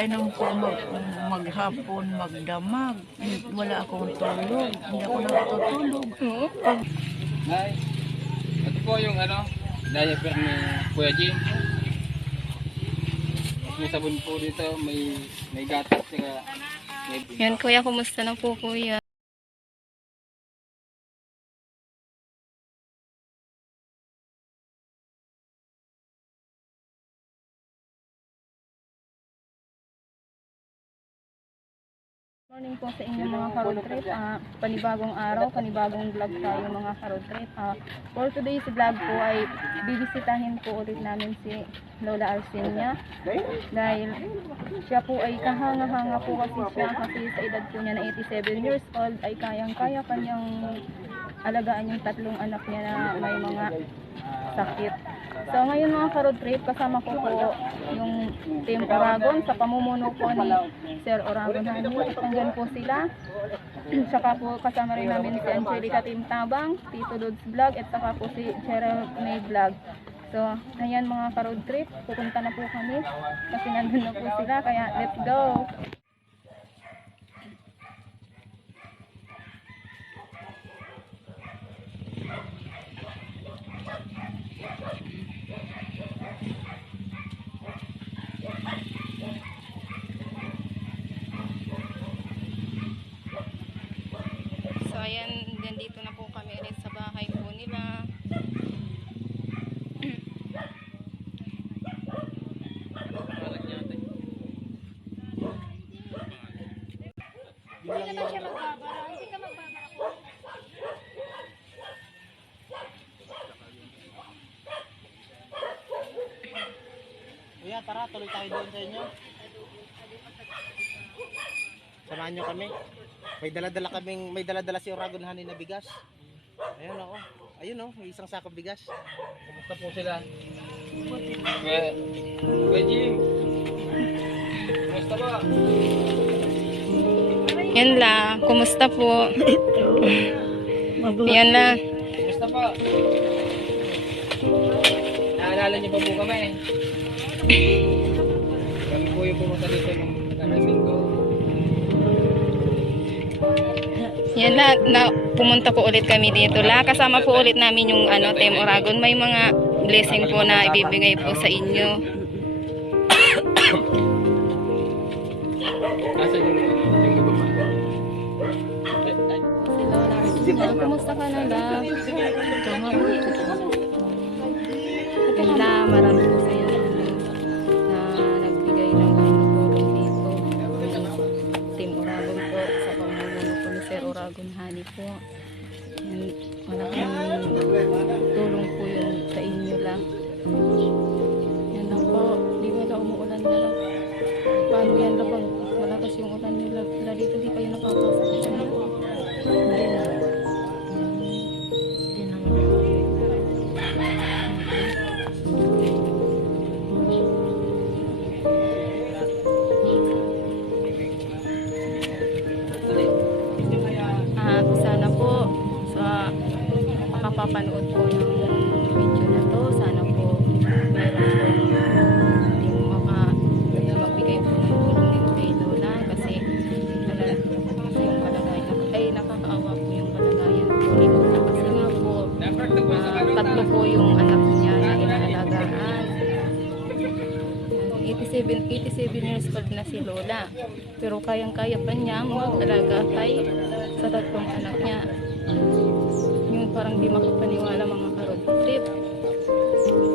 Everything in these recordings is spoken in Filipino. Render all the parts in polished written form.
Nung po maghapon, magdamag, wala akong tulog, hindi ako nakatutulog. Nay, ito po yung diaper ni Kuya Jim. May sabon po dito, may gatas, saka may... Yan kuya, kumusta na po kuya? Morning po sa inyo mga ka-road trip. Panibagong araw, panibagong vlog tayo mga ka-road trip. For today's vlog po ay bibisitahin po ulit namin si Lola Arsinia. Dahil siya po ay kahanga-hanga po kasi sa edad po niya na 87 years old ay kayang-kaya kanyang alagaan yung tatlong anak niya na may mga sakit. So ngayon mga ka-road trip, kasama ko po yung Team Oragon sa pamumuno po ni Sir Oragon Hani. At nandyan po sila. Saka po kasama rin namin si Angelica Team Tabang, Tito Lods Vlog, at saka po si Cheryl May Vlog. So ayan mga ka-road trip, pupunta na po kami kasi nandun na po sila, kaya let's go! So ayan, nandito na po kami ulit sa bahay po nila. Hindi naman siya magbabara. Hindi ka magbabara ko. Kuya, tara, tuloy tayo doon sa inyo. Samahan nyo kami. May dala-dala si Oragon Hani na bigas. Ayun ako. Ayun oh, may isang sakong bigas. Kumusta po sila? Kuya Jim! Kumusta ba? Yan lang, kumusta po? Yan lang. Kumusta po? Naalala niyo pa po kami. Kami po yung pumunta dito nung Linggo. Yan na pumunta po ulit kami dito. Kasama po ulit namin yung Team Oragon. May mga blessing po na ibibigay po sa inyo. Asan yung iba pa? Si Lola Arsinia, kumusta ka na la? Kaya marami po sa inyo na nagbigay ng tulong dito. Team Oragon po sa pamumuno po ni Sir Oragon Hani po. Yan, malaking tulong po yun sa inyo lang. Yan lang po, di wala umuulan na lang. Paano yan labang malakas yung ulan nila dito, di kayo napapasok. Hindi na. Sana po sa makapapanood po ng video na to, sana po meron po magbigay po ng tulong din kay Lola kasi yung kalagayan ay nakakaawa po yung kalagayan po ni Lola kasi nga po tatlo po yung anak niya na inaalagaan. 87 years old na si Lola, pero kayang-kaya pa niya mag-alaga kay sa tatlong anak niya. Yung parang di makapaniwala mga ka-road trip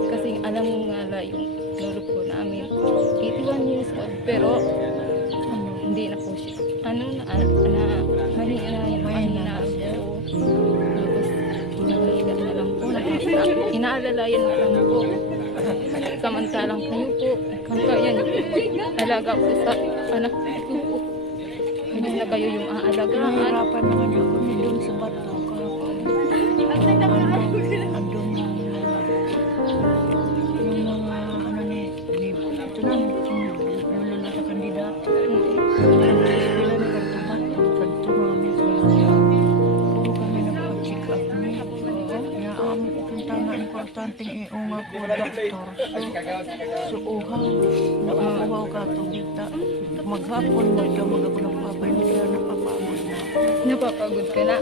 kasi alam mo nga la yung lolo po namin 81 years old pero hindi na po siya mahina po, tapos naghiga na lang po, inaalalayan na lang po, samantalang kayo po kaya niyo alaga po sa anak ko po, hindi na kayo yung aalagaan. Nahirapan naman ako doon sa bato. Andun na yung mga ito na, yung lula sa kandidato. Sila nagkatubato, kagtumami sila. Puro kami nag-check up niya. Kaya amin ipunta na importanteng iunga ko doktor. So uhaw, nakakuhaw ka tubig ta. maghapon, magdamag ako ng papay nila, napapagod na ako. Napapagod ka na.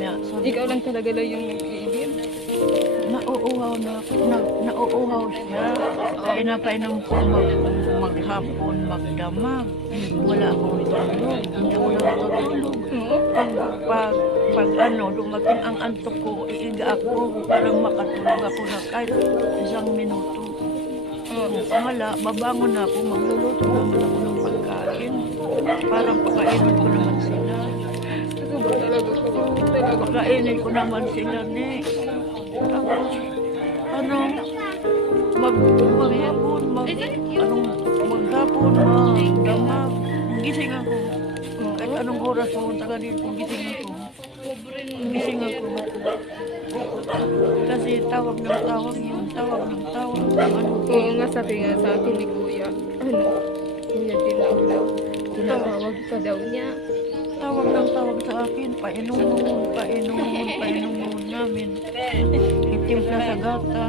Yeah, sabi Ikaw lang talaga daw yung nag-iibig. nauuhaw na ako, nauuhaw siya. Pinapainom ko maghapon, magdamag. Wala akong tulog, hindi ako nakatulog. Pag dumating ang antok ko, iiga ako, parang makatulog ako na kahit isang minuto. Wala, babangon na ako, magluluto naman ako ng pagkain. Parang pakainin ko naman sila. Pakainin ko naman sila, ne. Tapos, maghapon, magdamag. Gising ako. Kahit anong oras pumunta ka dito, gising ako. Gising ako. Kasi tawag ng tawag yun, tawag ng tawag. Oo nga, sabi nga sa akin ni Kuya. Kuya Dilaw daw. Tinatawag ka daw niya. Tawag ng tawag sa akin, painom namin. Timpla sa gata.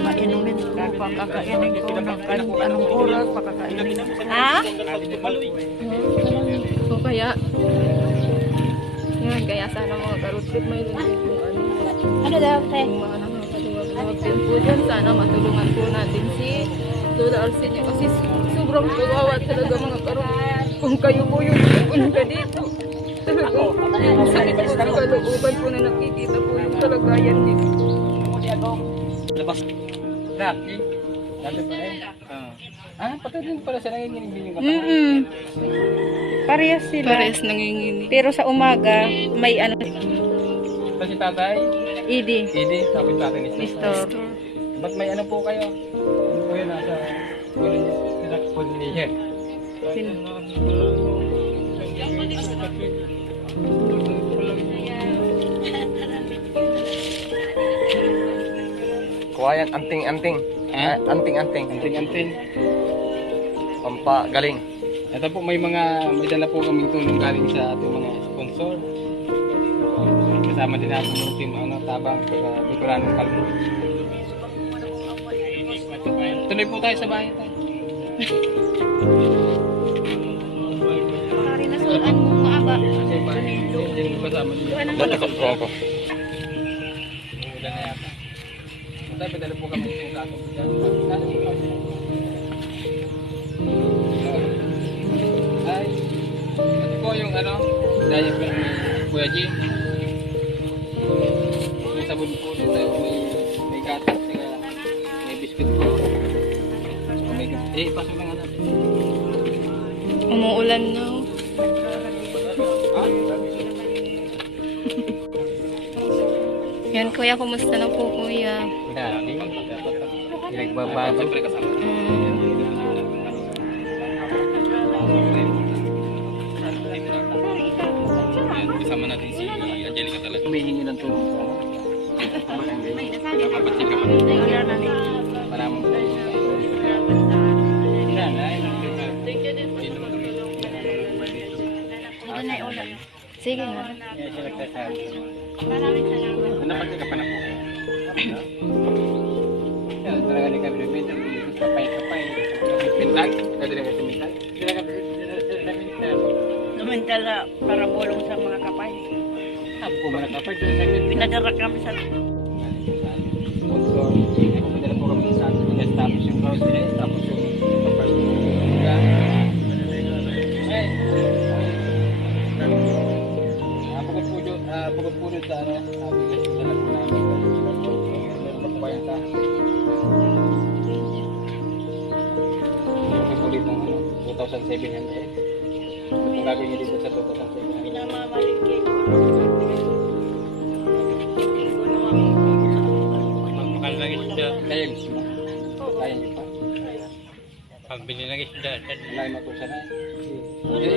Mainumin ko, pakakainin ko ng kahit anong oras, pakakainin ko. So kaya, yan, kaya sana mga karutrip may lunod kung Ano daw, te? kung mga nakakatuwag din po dyan. Sana matulungan po natin si Lola Arsenio kasi sobrang kawawa talaga mga karutrip. Kung kayo po yung pupunta dito, talagang sakit po sa kalooban po na nakikita po yung kalagayan dito. Labas. Dati. Dati pa rin. Patay din pala siya nanginginig din yung katawan. Parehas sila. Parehas nanginginig. Pero sa umaga, may ano, Ito si tatay. Idi. Idi, sabi sa akin ni Store. Ba't may ano po kayo? Ano po yun nasa niya? Kuwayan, anting-anting. Anting-anting. Anting-anting. Pampagaling. Ito po may dala po kaming tulong galing sa ating mga sponsor. Kasama din natin yung team Tabang sa Bicolanong Kalbo. Tuloy po tayo sa bahay tayo. Sorry na sulan mo maaba. Kasi bahay. Hindi kasama din. Datakot ko ako. Ulan na yata. Tayo padala po kami yung kaso. Ay, ito po yung diaper ni Kuya Jim. May sabon po dito, may gatas, may biscuit po. Pasok na nga natin. Umuulan na. Yan kuya, kumusta na po kuya? Dati. Nagbabago. Kasama natin si Angelica talaga. Humihingi ng tulong ko. Kapatid ka pa. Maraming Sige nga. Maraming salamat. Napatid ka pa na po. Yan, talaga ni kami lumita. Kapay-kapay. Pintag. Kadali ka tumintag. Tumintala para bulong sa mga kapay. Ako mga kapay. Pinadara kami sa Sponsor. Ako padala po kami sa atin. Tapos yung grocery. Tapos yung kapay. Bukod po dun sa bigas sa dala po namin. Meron pa yung tayo. Meron po dito 2,700. Ang gagawin niyo dito sa 2,700. pinamamalingki. Magpapakal ng isda. Kaya mismo. Kaya niyo pa. Pambili ng isda. Wala yung matusa na eh.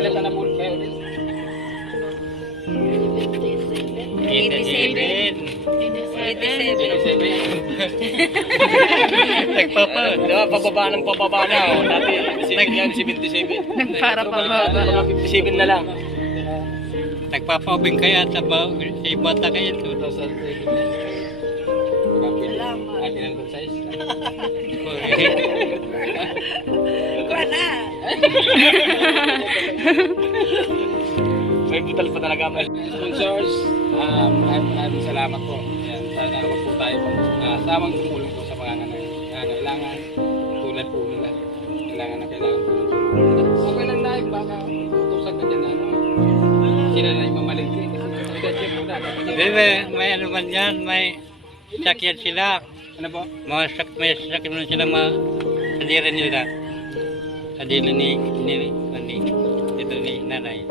Ilan na po kayo ulit? 87. Pababa ng pababa na. Dati, 77. Nagpara pa ba? 57 na lang. Nagpapabing kaya sa ibata kayo 2,700. Akin ang size. May butal pa talaga mo. Sponsors, maraming salamat po. Yan, sana wag po tayo samang tumulong po sa mga nangangailangan tulad po nila. Kailangan po ng tulong. Okay lang na, baka tutusan ka dyan sila na yung mamaligay. May ano man yan, may sakyan sila. Ano po? May sakyan man sila kadira nila. Kadira ni dito ni nanay.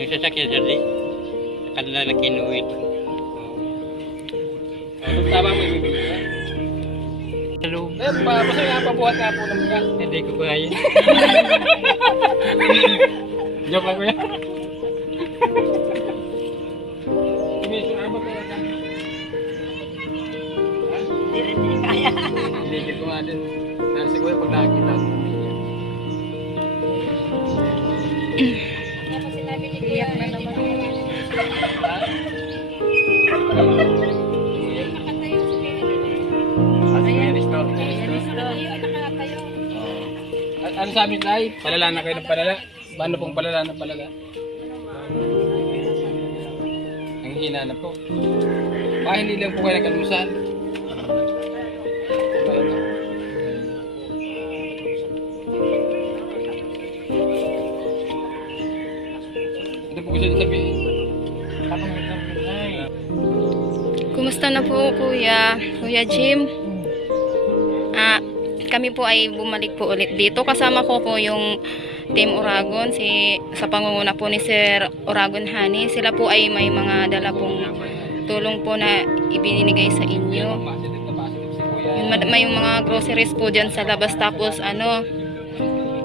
Yung sasakyan siya di kanila lang kinuwit. Tama mo yung bibigyan. Hello. Basta nga pabuhat nga po ng mga. Hindi ko kaya. Joke lang kuya. Commission ano ba kaya ka? Hindi ko nga din. Siguro pag nakakita ko. Iyak na naman. Ano sa amin tayo? Palala na kayo ng palala? Paano pong palala ng palala? Ang hina na po. Baka hindi lang po kayo nagkalmusan. Ito po gusto nyo sabihin. Kumusta na po Kuya Jim? Kami po ay bumalik po ulit dito. Kasama ko po yung Team Oragon, sa pangunguna po ni Sir Oragon Hani. Sila po ay may mga dala pong tulong po na ibinigay sa inyo. May mga groceries po dyan sa labas. Tapos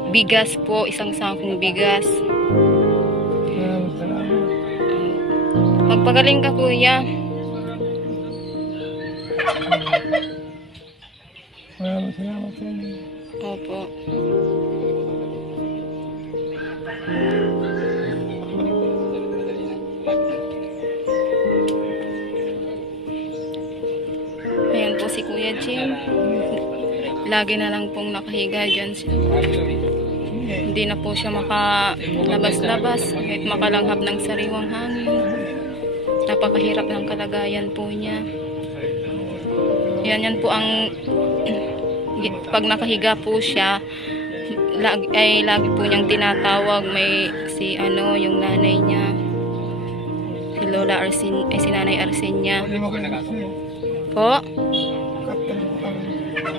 bigas po, isang sakong bigas. Magpagaling ka Kuya. Maraming salamat sa inyo. Opo. Ayan po si Kuya Jim. Lagi na lang pong nakahiga dyan siya. Hindi na po siya makalabas-labas kahit makalanghap ng sariwang hangin. Napakahirap ng kalagayan po niya. Yan po ang pag nakahiga po siya lagi po niyang tinatawag yung nanay niya, si Lola Arsin, si Nanay Arsinya po.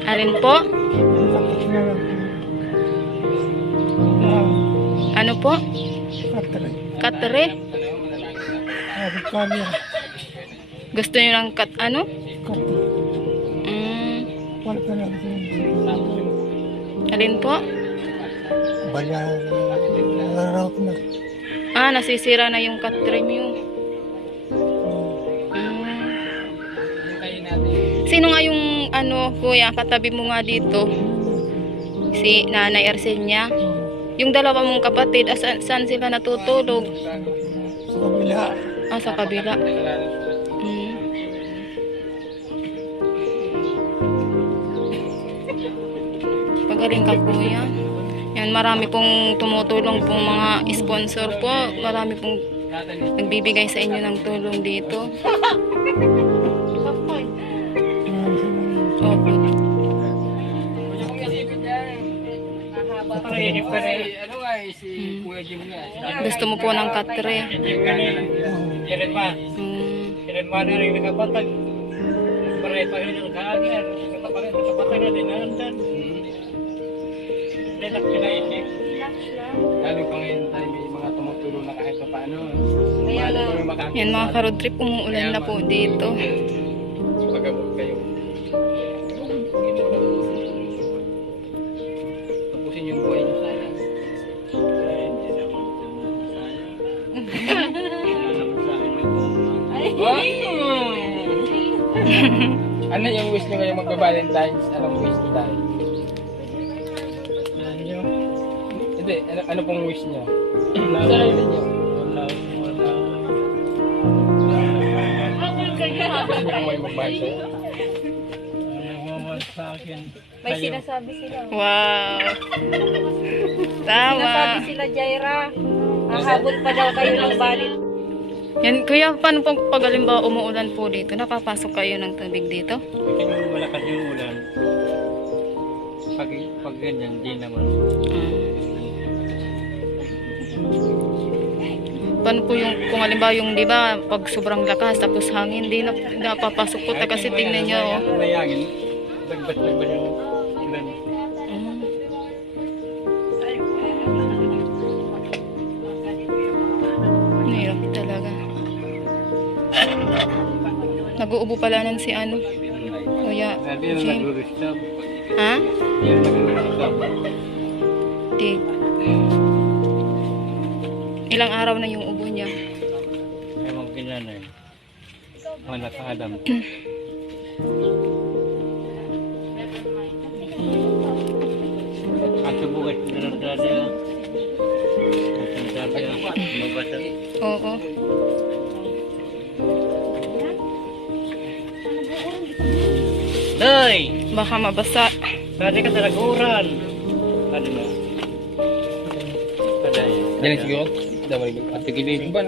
Alin po? Ano po? Katre? Gusto niyo ng alin po? Nasisira na yung katre niyo. Sino nga yung Kuya, katabi mo nga dito? Si Nanay Arsinya? Yung dalawa mong kapatid, saan sila natutulog? Sa kabila. Sa kabila. Pagaling ka Kuya. Yan, marami pong tumutulong pong mga sponsor po. Marami pong nagbibigay sa inyo ng tulong dito. Opo. Si Kuya Jim nga. Gusto mo po ng katre? Irin pa na rin nagkapatag. Pareha pa rin nagkaagyan. Nakapatag na din nandan. Hindi na pinaisip. Lalo pa ngayon tayo may mga tumutulong na kahit pa paano. Yan mga ka-road trip, umuulan na po dito. Pag-abot kayo. Tapusin yung buhay nyo sana. Ano yung wish nyo ngayong magba-Valentine's? Anong wish nyo tayo? Hindi, ano pong wish nyo? Sarili nyo. Gusto nyo kung may magmahal sa'yo? sa akin. May Kayo. sinasabi sila. Wow. Tama. Sinasabi sila, Jaira. Hahabol pa daw kayo ng balit. Yan, kuya, paano pag halimbawa umuulan po dito? Napapasok kayo ng tubig dito? Kung malakas yung ulan, pag ganyan, di naman. Paano po yung, kung halimbawa yung, di ba, pag sobrang lakas, tapos hangin, di na napapasok po. Kasi tingnan nyo, oh. Mayangin, lagbas-lagbas yung ulan. Hirap talaga. Nag-uubo pala nun si ano, kuya Hindi na Jim. nag-restop. Ha? Hindi na nag-restop. Di. Ilang araw na yung ubo niya? Ewan ganyan eh. Mga naka-adam. At bukas darada. At sabi na, mabasa. Oo. Day! Baka mabasa. Dati ka talaguran. Ano na? Kaday. Yan siguro. Daway at tigilin ba?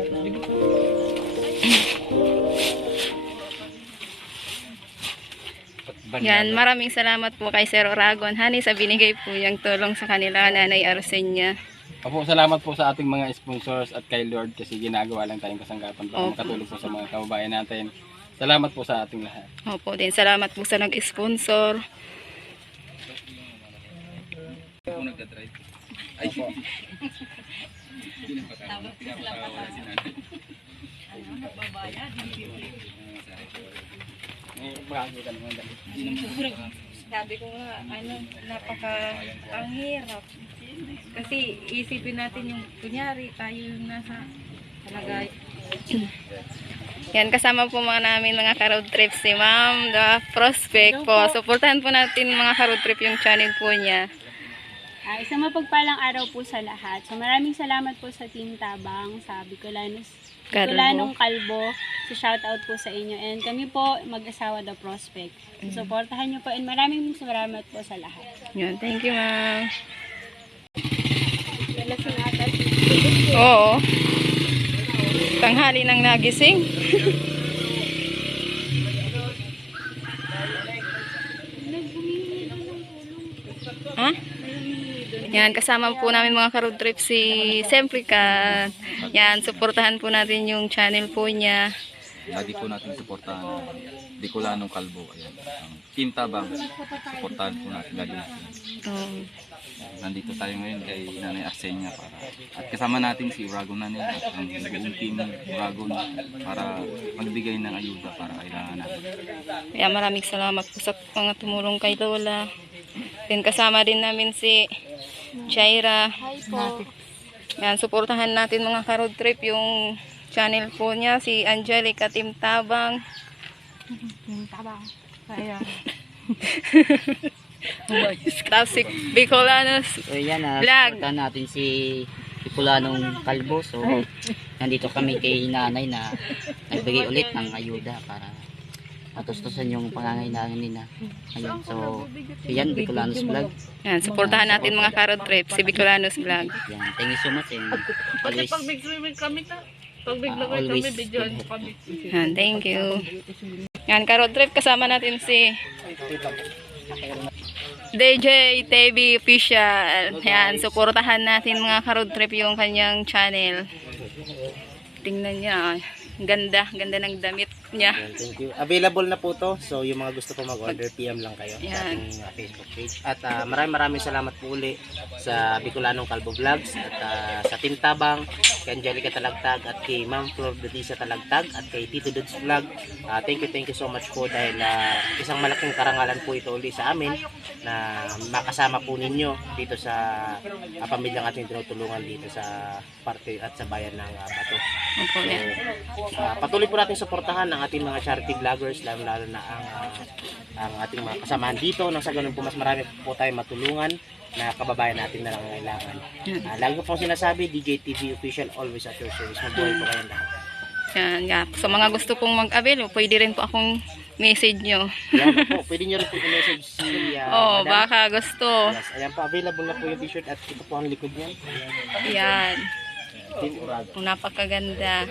Yan, maraming salamat po kay Sir Oragon, honey, sa binigay po yung tulong sa kanila, Nanay Arsenia. Opo, salamat po sa ating mga sponsors at kay Lord kasi ginagawa lang tayong kasangkapan para Opo. makatulong po sa mga kababayan natin. Salamat po sa ating lahat. Opo din, salamat po sa nag-sponsor. Sabi ko nga, ang hirap. Kasi isipin natin yung, kunyari, tayo yung nasa palagay. Yan, kasama po mga namin mga ka-road trip si Ma'am The Prospect po. Suportahan po natin mga ka-road trip yung channel po niya. Isang mapagpalang araw po sa lahat. So maraming salamat po sa Team Tabang, sa Bicolanong Kalbo. So shoutout po sa inyo. And kami po, mag-asawa The Prospect. So suportahan nyo po and maraming salamat po sa lahat. Yan, thank you ma'am. Lasing ata. Oo. Tanghali nang nagising. Ha? Yan, kasama po namin mga ka-road trip si Semplica. Yan, suportahan po natin yung channel po niya. Lagi po natin suportahan Bicolanong Kalbo. Ayan. Ang Team Tabang, suportahan po natin lagi natin. Nandito tayo ngayon kay Nanay Arsenia para at kasama natin si Uragon Nanay at ang buong team Uragon para magbigay ng ayuda para kailangan natin. Kaya maraming salamat po sa mga tumulong kay Lola. Then kasama din namin si Jaira. Hi po. Yan, suportahan natin mga ka-road trip yung channel po niya, si Angelica Team Tabang. Kaya. Tapos si Bicolanos So yan, Vlog. supportan natin si Bicolanong Kalbo. So nandito kami kay nanay na nagbigay ulit ng ayuda para matustusan yung pangangailangan nila. Ayun, so yan, Bicolanos Vlog. Yan, suportahan natin mga ka-road trip, si Bicolanos Vlog. Yan, thank you so much and always, always good health. Yan, thank you. Yan, ka-road trip, kasama natin si DJ TV Official. Yan, suportahan natin mga ka-road trip yung kanyang channel. Tingnan niya, ganda ng damit niya. Yan, thank you. Available na po to. So yung mga gusto po mag-order, PM lang kayo sa Yan. ating Facebook page. At maraming salamat po uli sa Bicolanong Kalbo Vlogs at sa Team Tabang, kay Angelica Talagtag at kay Ma'am Flor Dutisa Talagtag at kay Tito Dudes Vlog. Thank you so much po dahil isang malaking karangalan po ito uli sa amin na makasama po ninyo dito sa pamilyang ating tinutulungan dito sa parte at sa bayan ng Bato. Opo, yan. Patuloy po natin suportahan ang ating mga charity vloggers, lalo na ang ating mga kasamahan dito, nang sa ganun po mas marami po tayo matulungan na kababayan natin na nangangailangan. Lagi ko pong sinasabi, DJ TV Official, always at your service. Mabuhay po kayong lahat. Yan, yeah. Sa mga gusto pong mag-avail, pwede rin po akong message nyo. Yan po, pwede nyo rin po i-message si Oh, Madam. baka gusto. Yes, ayan po, available na po yung t-shirt at ito po ang likod niyan. Yan. Team Uragon. Napakaganda.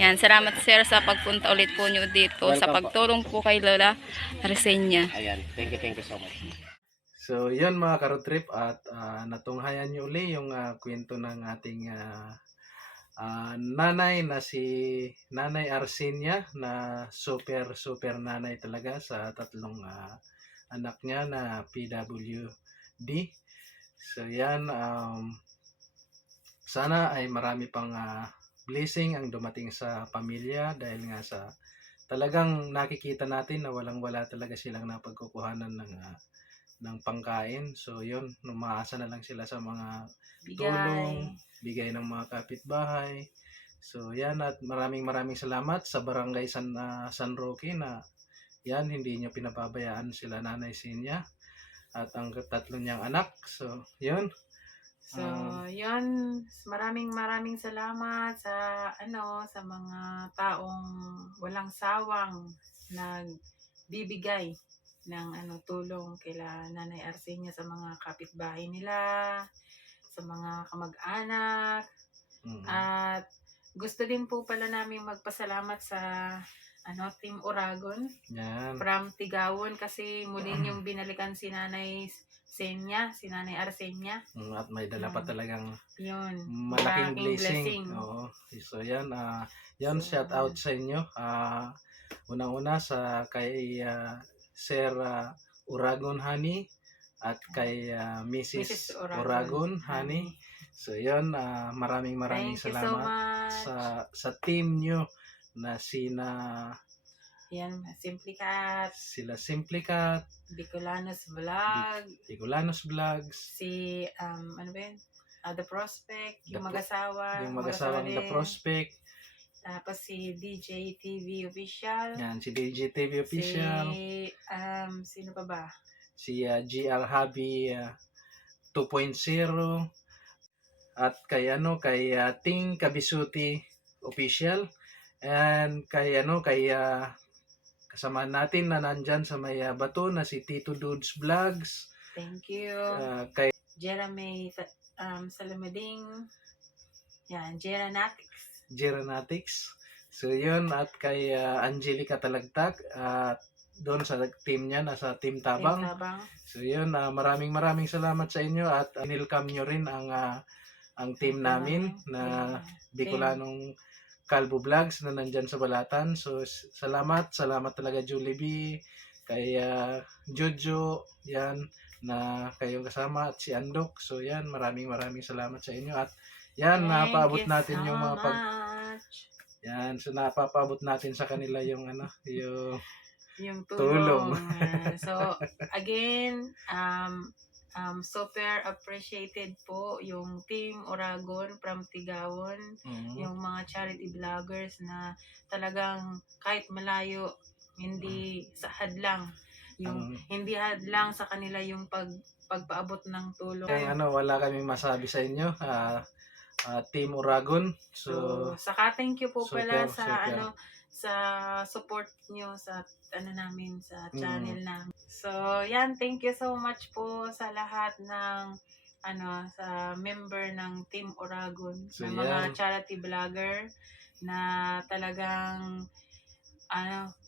Yan, salamat sir sa pagpunta ulit po nyo dito. Sa Welcome po. pagtulong po kay Lola Resenya. Ayan, thank you so much. So, yun mga ka-road trip at natunghayan nyo uli yung kwento ng ating nanay na si Nanay Arsenia na super nanay talaga sa tatlong anak niya na PWD. So, yan. Sana ay marami pang blessing ang dumating sa pamilya dahil nga sa talagang nakikita natin na walang-wala talaga silang napagkukuhanan ng pangkain. So yun, umaasa na lang sila sa mga tulong, bigay ng mga kapitbahay. So yan, at maraming salamat sa Barangay San Roque na yan, hindi niyo pinapabayaan sila Nanay Sinya at ang tatlo niyang anak. So yun. So, yun, maraming salamat sa sa mga taong walang sawang nagbibigay ng tulong kila Nanay Arsenia sa mga kapitbahay nila, sa mga kamag-anak. At gusto din po pala namin magpasalamat sa Team Uragon from Tigawon kasi muling yung binalikan si Nanay Senya, si Nanay Arsenia. At may dala pa talagang yun, malaking blessing. Oo. So yan, yan shout out sa inyo. Unang-una sa kay Sir Uragon Honey at kay Mrs. Uragon Honey. So yan, maraming salamat sa team nyo na yan, Simplicat. Sila Simplicat. Bicolanos Vlogs. Si, ano ba yun? The Prospect. Yung mag-asawa. Yung mag-asawang The Prospect. Tapos si DJ TV Official. Yan, si DJ TV Official. Si, sino pa ba? Si GL Hobby 2.0. At kay Ting Kabisuti Official. And kay kasama natin na nandyan sa may bato na si Tito Dudes Vlogs. Thank you. Kay Jeremy Salamading. Yan, Geranatics. So yun, at kay Angelica Talagtag at doon sa team niya, nasa Team Tabang. So yun, maraming salamat sa inyo at welcome nyo rin ang team namin na Bicolanong Calvo Vlogs na nandyan sa Balatan. So salamat talaga Julie B, kay Jojo, yan, na kayong kasama at si Andok. So yan, maraming salamat sa inyo at yan, napaabot natin yung mga yan, so napapaabot natin sa kanila yung yung tulong. So again, super appreciated po yung Team Uragon from Tigawon, yung mga charity vloggers na talagang kahit malayo, hindi sa hadlang, hindi hadlang sa kanila yung pagpaabot ng tulong. Wala kaming masabi sa inyo, Team Uragon. So saka thank you po pala sa sa support nyo sa namin sa channel namin. So yan, thank you so much po sa lahat ng sa member ng Team Uragon, so, ng mga charity vlogger na talagang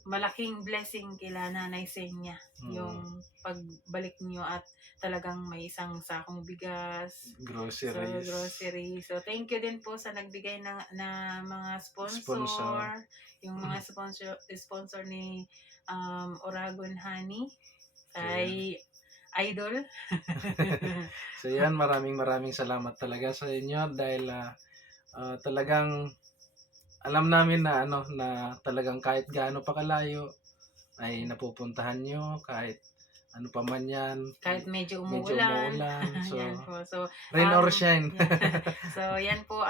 malaking blessing kila Nanay Senya yung pagbalik niyo at talagang may isang sakong bigas, groceries. So thank you din po sa nagbigay na mga sponsor. Yung mga sponsor ni Uragon Honey kay Idol. So yan, maraming salamat talaga sa inyo dahil talagang alam namin na na talagang kahit gaano pa kalayo ay napupuntahan nyo, kahit ano pa man yan, kahit medyo umuulan. So, yan po. So rain or shine. So yan po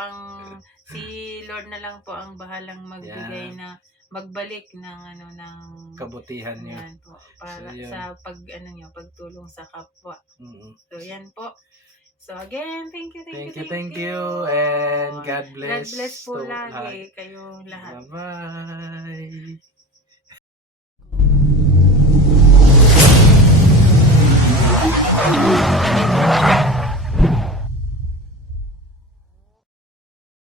si Lord na lang po ang bahalang magbigay na magbalik ng ng kabutihan niyo. Yan po, para sa pagtulong sa kapwa. So yan po. So again, thank you. And God bless. God bless po lagi kayong lahat. Bye-bye.